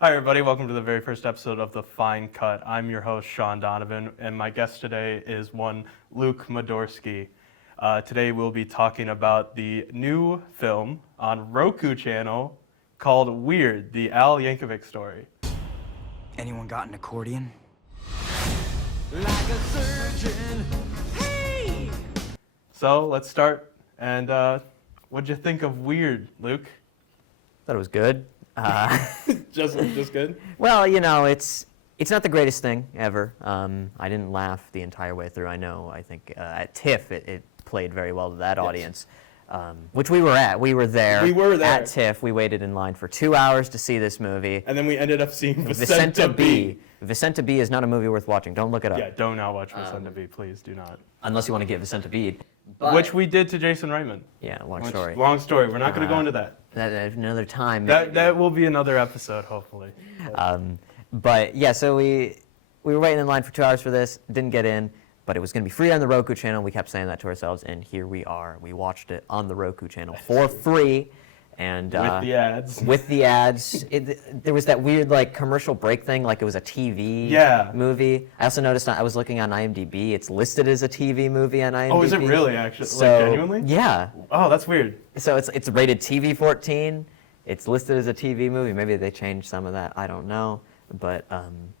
Hi, everybody. Welcome to the very first episode of The Fine Cut. I'm your host, Sean Donovan, and my guest today is one Luke Madorski. Today we'll be talking about the new film on Roku channel called Weird, the Yankovic Story. Anyone got an accordion? Like a surgeon. Hey! So let's start. And what'd you think of Weird, Luke? Thought it was good. Just good? Well, you know, it's not the greatest thing ever. I didn't laugh the entire way through. I think at TIFF it played very well to that audience, which we were at. We were there. At TIFF. We waited in line for 2 hours to see this movie. And then we ended up seeing Vicenta B. Vicenta B is not a movie worth watching. Don't look it up. Yeah, don't now watch Vicenta B. Please do not. Unless you want to get Vicenta B. Which we did to Jason Reitman. Yeah, long story. Long story. We're not going to go into that. Another time. That will be another episode, hopefully. But yeah, so we were waiting in line for 2 hours for this, didn't get in, but it was going to be free on the Roku channel. We kept saying that to ourselves, and here we are. We watched it on the Roku channel for free. And with the ads. With the ads. There was that weird like commercial break thing, like it was a TV movie. I also noticed I was looking on IMDb. It's listed as a TV movie on IMDb. Oh, is it really actually? So, like genuinely? Yeah. Oh, that's weird. So it's rated TV-14. It's listed as a TV movie. Maybe they changed some of that. I don't know. But kind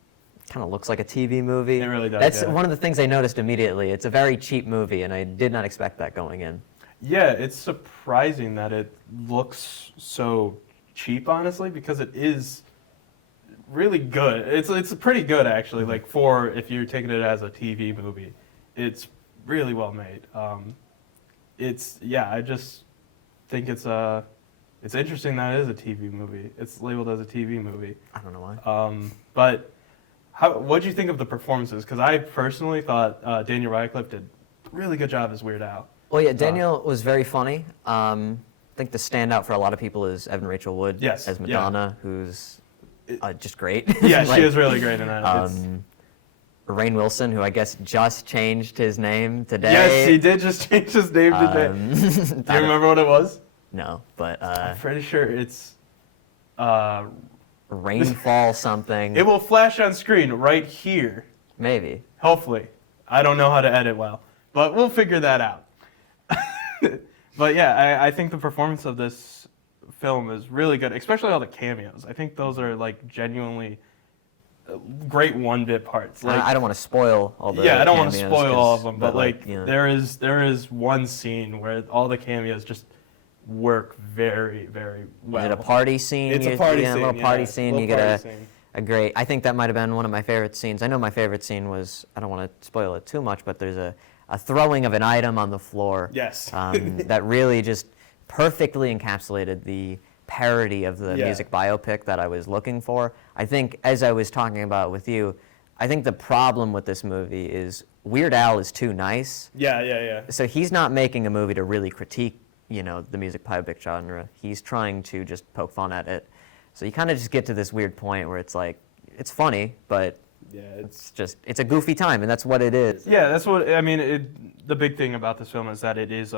of looks like a TV movie. It really does. That's one of the things I noticed immediately. It's a very cheap movie, and I did not expect that going in. Yeah, it's surprising that it looks so cheap, honestly, because it is really good. It's pretty good, actually. Like for if you're taking it as a TV movie, it's really well made. I just think it's interesting that it is a TV movie. It's labeled as a TV movie. I don't know why. But what'd you think of the performances? Because I personally thought Daniel Radcliffe did a really good job as Weird Al. Well, yeah, Daniel was very funny. I think the standout for a lot of people is Evan Rachel Wood as Madonna, who's just great. Yeah, she is really great in that. Rainn Wilson, who I guess just changed his name today. Yes, he did just change his name today. Do you remember what it was? No, but I'm pretty sure it's Rainfall something. It will flash on screen right here. Maybe. Hopefully. I don't know how to edit well, but we'll figure that out. But yeah, I think the performance of this film is really good, especially all the cameos. I think those are like genuinely great one-bit parts. Like, I don't want to spoil all the I don't want to cameos spoil all of them, but like you know. there is one scene where all the cameos just work very, very well. Is it a party scene? It's a party scene. A little party scene. Little you get scene. a great. I think that might have been one of my favorite scenes. I know my favorite scene was. I don't want to spoil it too much, but there's a throwing of an item on the floor. Yes. That really just perfectly encapsulated the parody of the music biopic that I was looking for. I think, as I was talking about with you, I think the problem with this movie is Weird Al is too nice. Yeah. So he's not making a movie to really critique, the music biopic genre. He's trying to just poke fun at it. So you kind of just get to this weird point where it's like, it's funny, but it's a goofy time, and that's what it is. Yeah, that's what I mean. The big thing about this film is that it is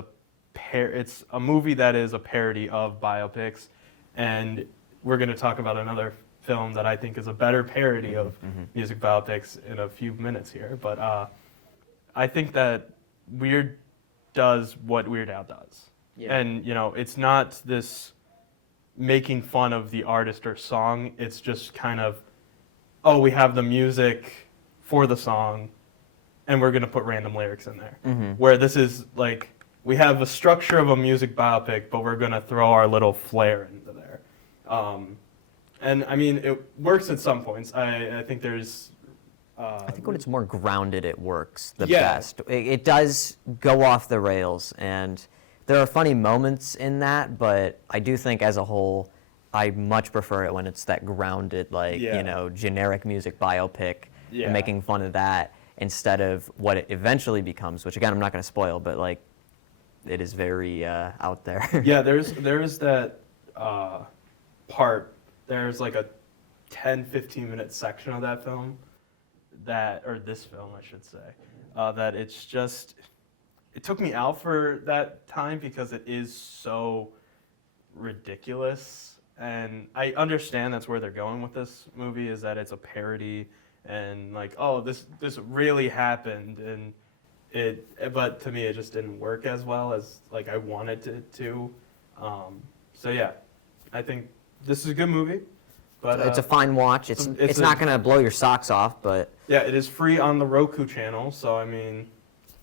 it's a movie that is a parody of biopics, and we're going to talk about another film that I think is a better parody of music biopics in a few minutes here. But I think that Weird does what Weird Al does, and it's not this making fun of the artist or song. It's just kind of, we have the music for the song, and we're going to put random lyrics in there. Where this is like, we have a structure of a music biopic, but we're going to throw our little flair into there. And I mean, it works at some points. I think there's... I think when it's more grounded, it works the best. It does go off the rails, and there are funny moments in that, but I do think as a whole, I much prefer it when it's that grounded, generic music biopic and making fun of that instead of what it eventually becomes, which again, I'm not going to spoil, but like, it is very out there. Yeah, there's that part, there's like a 10-15 minute section of that film this film, I should say, that it's just, it took me out for that time because it is so ridiculous and I understand that's where they're going with this movie, is that it's a parody and like, oh, this really happened, and but to me it just didn't work as well as like I wanted it to. So yeah, I think this is a good movie, but It's a fine watch. It's not gonna blow your socks off, but yeah, it is free on the Roku channel, so I mean,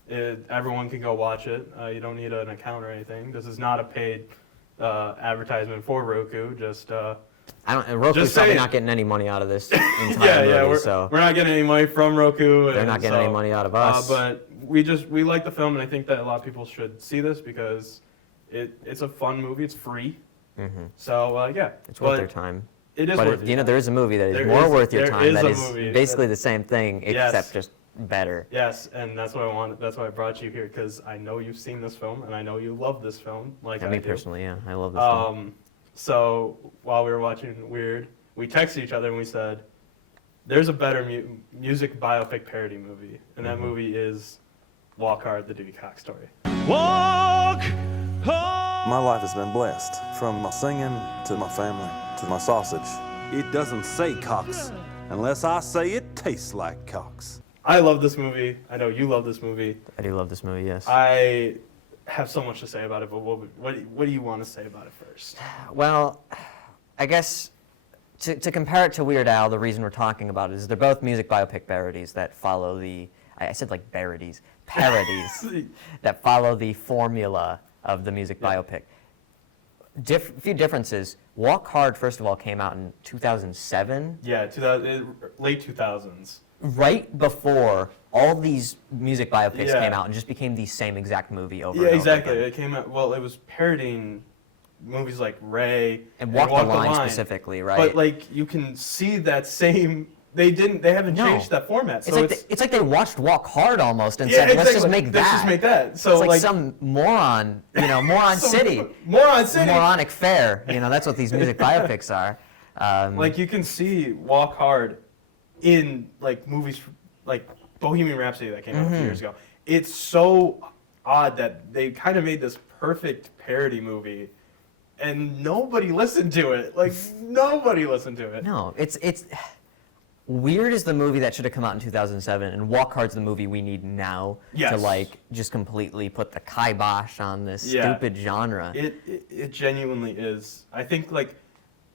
everyone can go watch it. You don't need an account or anything. This is not a paid advertisement for Roku. Just Roku's Just probably saying. not getting any money out of this entire movie, so we're not getting any money from Roku. they're not getting any money out of us. But we like the film, and I think that a lot of people should see this because it's a fun movie. It's free, so yeah, it's worth their time. It is But worth your time. there is a movie that is There more is- worth your there time. is That a is movie basically that- the same thing, Yes. except just better. Yes, and that's what I wanted. That's why I brought you here, because I know you've seen this film, and I know you love this film, like And I me do. personally, yeah, I love this film. So while we were watching Weird, we texted each other and we said, "There's a better music biopic parody movie, and that movie is Walk Hard: The Dewey Cox Story." Walk hard. My life has been blessed, from my singing to my family to my sausage. It doesn't say Cox unless I say it tastes like Cox. I love this movie. I know you love this movie. I do love this movie, yes. I have so much to say about it, but what do you want to say about it first? Well, I guess to compare it to Weird Al, the reason we're talking about it is they're both music biopic parodies that follow I said like parodies that follow the formula of the music biopic. Few differences. Walk Hard, first of all, came out in 2007, Yeah, late 2000s. right before all these music biopics Yeah. came out and just became the same exact movie over Yeah, and over exactly. again. It came out. Well, it was parodying movies like Ray And Walk the Line specifically, right? But like you can see that same. They haven't No. changed that format. So It's like they watched Walk Hard almost and yeah, said, let's exactly. just make that. Let's just make that. So It's like some moron, Moron City. Moron City. Moronic Fair. That's what these music biopics are. Like you can see Walk Hard in like movies like Bohemian Rhapsody that came out a few years ago. It's so odd that they kind of made this perfect parody movie, and nobody listened to it. Like nobody listened to it. No, it's Weird is the movie that should have come out in 2007, and Walk Hard's the movie we need now to Yes. like just completely put the kibosh on this Yeah. stupid genre. It genuinely is. I think like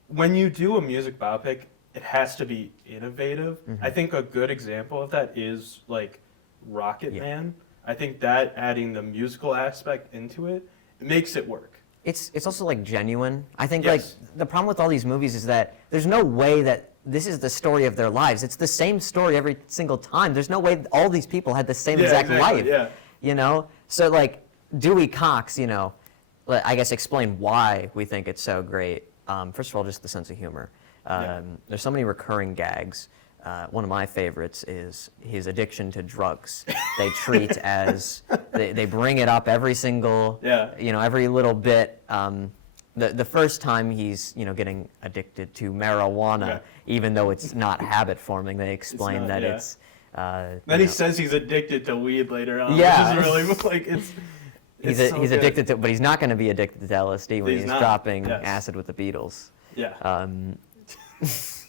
when you do a music biopic, it has to be innovative. I think a good example of that is like Rocket Yeah. Man. I think that adding the musical aspect into it makes it work. It's also like genuine. I think Yes. like the problem with all these movies is that there's no way that this is the story of their lives. It's the same story every single time. There's no way all these people had the same Yeah, exact exactly, life. yeah. So like Dewey Cox, I guess explain why we think it's so great. First of all, just the sense of humor. There's so many recurring gags. One of my favorites is his addiction to drugs. They treat as they bring it up every single, every little bit. The first time he's getting addicted to marijuana, even though it's not habit forming, they explain not, that yeah. it's. Then he says he's addicted to weed later on. Yeah. Which is really like it's. He's so good. addicted to, but he's not going to be addicted to LSD when He's he's not, dropping yes. acid with the Beatles. Yeah. Um,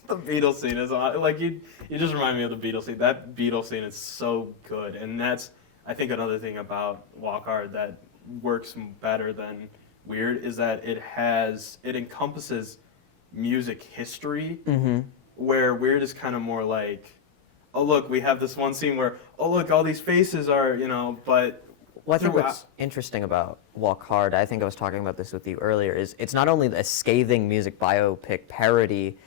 The Beatles scene is like you just remind me of the Beatles scene. That Beatles scene is so good, and that's I think another thing about Walk Hard that works better than Weird is that it encompasses music history, where Weird is kind of more like, oh look, we have this one scene where oh look, all these faces are but. Well, I think throughout- what's interesting about Walk Hard, I think I was talking about this with you earlier, is it's not only a scathing music biopic parody,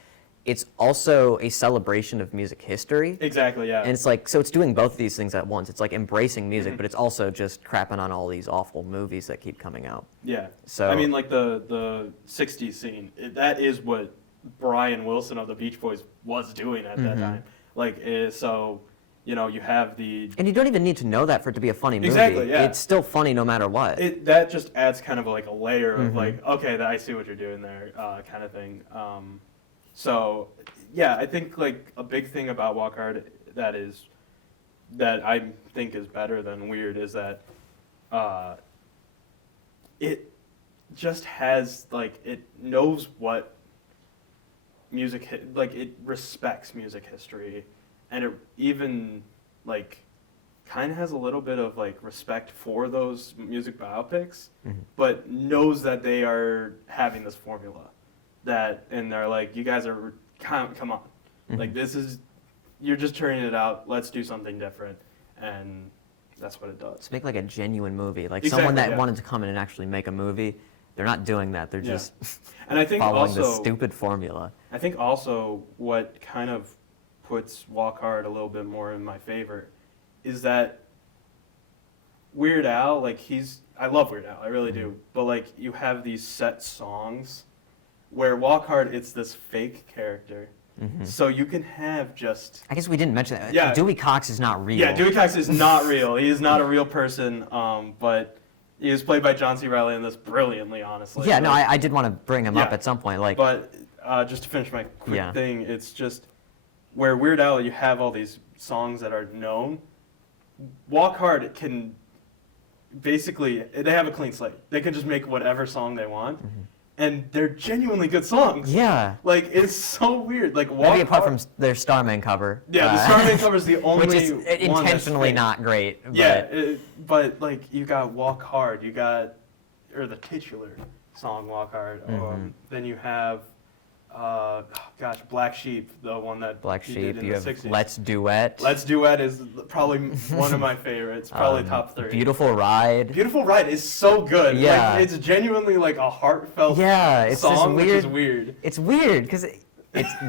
it's also a celebration of music history. Exactly, yeah. And it's like, so it's doing both of these things at once. It's like embracing music, but it's also just crapping on all these awful movies that keep coming out. Yeah. So- I mean, like the '60s scene. That is what Brian Wilson of the Beach Boys was doing at that time. Like, so you have the. And you don't even need to know that for it to be a funny movie. Exactly, yeah. It's still funny no matter what. That just adds kind of like a layer of like, okay, I see what you're doing there, kind of thing. So, yeah, I think like a big thing about Walk Hard that I think is better than Weird is that it just has like it knows what like it respects music history, and it even like kind of has a little bit of like respect for those music biopics, but knows that they are having this formula and they're like, you guys are come on, like this is, you're just turning it out, let's do something different. And that's what it does. To make like a genuine movie, like Exactly, someone that yeah. wanted to come in and actually make a movie, they're not doing that. They're just And I think following also, the stupid formula. I think also what kind of puts Walk Hard a little bit more in my favor is that Weird Al, like I love Weird Al, I really do, but like you have these set songs where Walk Hard, it's this fake character. So you can have just... I guess we didn't mention that. Yeah. Dewey Cox is not real. Yeah, Dewey Cox is not real. He is not a real person, but he was played by John C. Reilly in this brilliantly, honestly. Yeah, no, Like, I did want to bring him up Yeah. at some point. Like, But just to finish my quick Yeah. thing, it's just where Weird Al, you have all these songs that are known. Walk Hard can basically, they have a clean slate. They can just make whatever song they want, and they're genuinely good songs. yeah. Like, it's so weird. Like, Walk Maybe apart Hard, from their Starman cover. yeah, the Starman cover is the only Which is one that's intentionally fake. not great. Yeah, But but like you got Walk Hard, you got, or the titular song Walk Hard. Then you have, Black Sheep, the one that Black he did Sheep, in you the have 60s. Let's Duet. Let's Duet is probably one of my favorites, probably top 3. Beautiful Ride. Beautiful Ride is so good. Yeah. Like, it's genuinely like a heartfelt Yeah, it's this song, which weird- is weird. It's weird because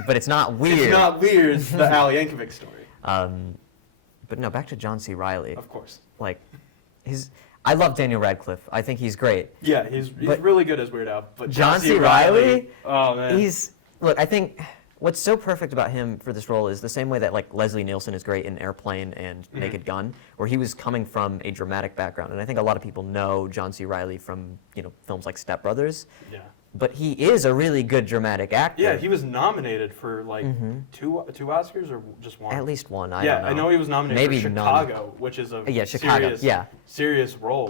but it's not weird. It's not weird, the Al Yankovic Story, But no, back to John C. Reilly. of course. Like, I love Daniel Radcliffe. I think he's great. Yeah, he's But- really good as Weird Al. But John C. Reilly, oh man. Look, I think what's so perfect about him for this role is the same way that like Leslie Nielsen is great in Airplane and Naked Gun, where he was coming from a dramatic background. And I think a lot of people know John C. Reilly from, films like Step Brothers. Yeah. But he is a really good dramatic actor. Yeah, he was nominated for like two Oscars or just one. At least one, I yeah, don't know. I know he was nominated Maybe for none. Chicago, which is a Yeah, Chicago, serious, yeah. serious role,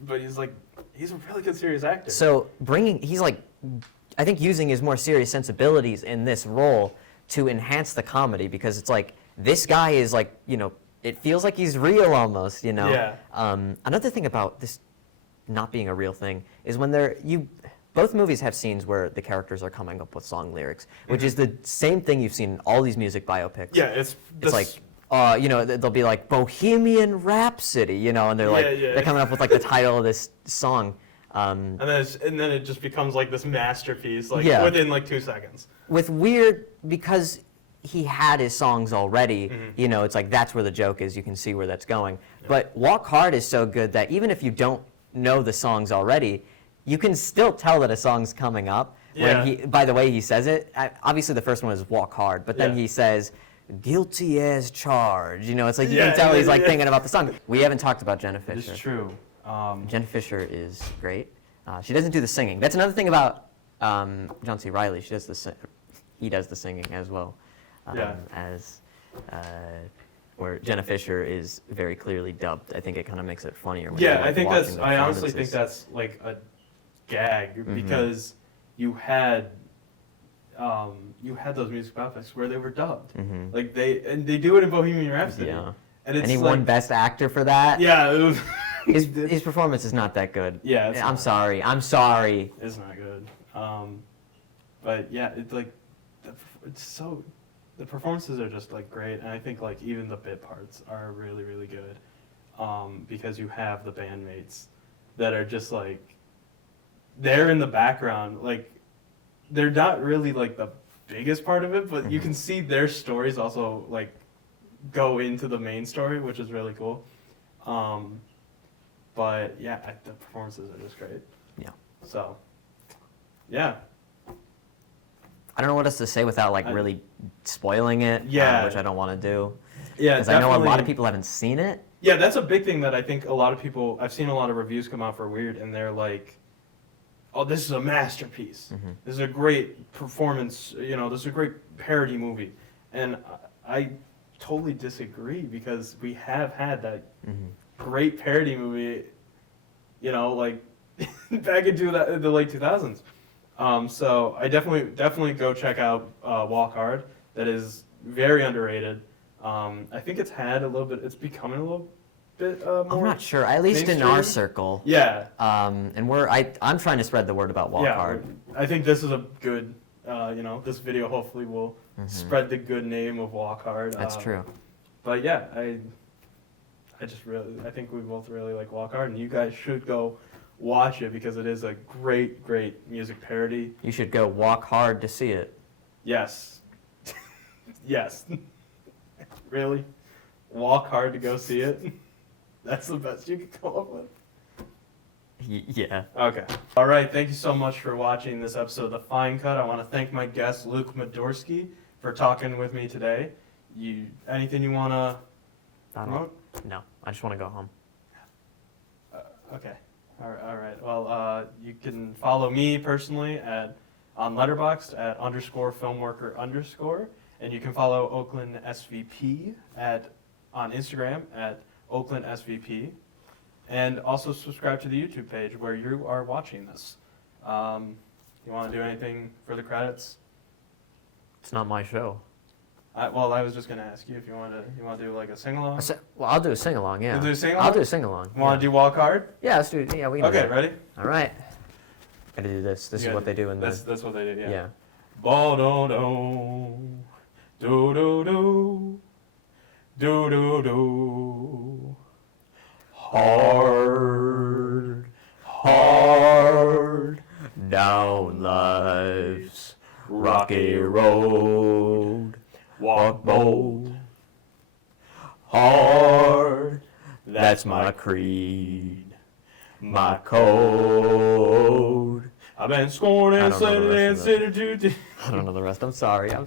but he's a really good serious actor. So I think using his more serious sensibilities in this role to enhance the comedy, because it's like, this guy is like, it feels like he's real almost, Yeah. Another thing about this not being a real thing is when both movies have scenes where the characters are coming up with song lyrics, which is the same thing you've seen in all these music biopics. yeah, It's like, they'll be like Bohemian Rhapsody, and they're like, Yeah. they're coming up with like the title of this song. and then it just becomes like this masterpiece, like Yeah. within like 2 seconds. With Weird, because he had his songs already, it's like that's where the joke is. You can see where that's going. But Walk Hard is so good that even if you don't know the songs already, you can still tell that a song's coming up. Yeah. By the way he says it, obviously the first one is Walk Hard, but then Yeah. he says, guilty as charged. It's like you Yeah, can tell he's like yeah. thinking about the song. We haven't talked about Jenna Fisher. It's true. Jenna Fisher is great. She doesn't do the singing. That's another thing about John C. Reilly. He does the singing as well. Yeah. Where Jenna Fisher is very clearly dubbed. I think it kind of makes it funnier. When Yeah, you're, like, I think watching the I honestly think performances. that's like a gag because you had those music biopics where they were dubbed. Like they do it in Bohemian Rhapsody. Yeah. And it's And he like, won Best Actor for that. Yeah, it was, His performance is not that good. Yeah, it's I'm not. sorry. I'm sorry. it's not good. But yeah, it's like the performances are just like great, and I think like even the bit parts are really really good because you have the bandmates that are just like they're in the background, like they're not really like the biggest part of it, but you can see their stories also like go into the main story, which is really cool. But yeah, the performances are just great. Yeah. So, yeah. I don't know what else to say without like really spoiling it. Yeah. Which I don't want to do. Yeah, Because I know a lot of definitely. people haven't seen it. Yeah, that's a big thing that I think a lot of people, I've seen a lot of reviews come out for Weird, and they're like, oh, this is a masterpiece. This is a great performance, this is a great parody movie. And I totally disagree because we have had that great parody movie, like back into the late 2000s. So I definitely go check out Walk Hard. That is very underrated. I think it's had a little bit. It's becoming a little bit more. I'm not sure. At least in our mainstream. circle. Yeah. And I'm trying to spread the word about Walk Hard. I think this is a good. This video hopefully will spread the good name of Walk Hard. That's true. But yeah, I think we both really like Walk Hard, and you guys should go watch it because it is a great music parody. You should go walk hard to see it. Yes. Yes. Really? Walk hard to go see it? That's the best you could come up with? Yeah. Okay. All right. Thank you so much for watching this episode of The Fine Cut. I want to thank my guest, Luke Madorski, for talking with me today. Anything you want to promote? No, I just want to go home. Okay. All right. Well, you can follow me personally on Letterboxd at _filmworker_, and you can follow Oakland SVP on Instagram at Oakland SVP, and also subscribe to the YouTube page where you are watching this. You want to do anything for the credits? It's not my show. I was just gonna ask you if you want to do like a sing along. Well, I'll do a sing along. Yeah. You'll do a sing-along? I'll do a sing along. You want to do Walk Hard? Yeah, let's do. Yeah, we can do Okay, that. ready? All right. Gotta do this. This is what they do in the. That's what they do. Yeah. Yeah. Bo do do do do do do do hard Down life's rocky road, walk bold, hard. That's my creed, my code. I've been scorned I and don't know the slandered and rest of it. considered to. I don't know the rest. I'm sorry. All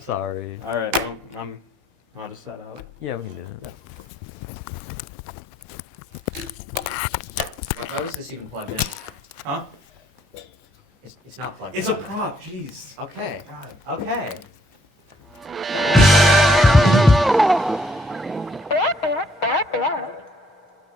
All right, well, I'll just set out. Yeah, we can do that. How is this even plugged in? Huh? It's not plugged in. It's a prop. Jeez. Okay. God. Okay.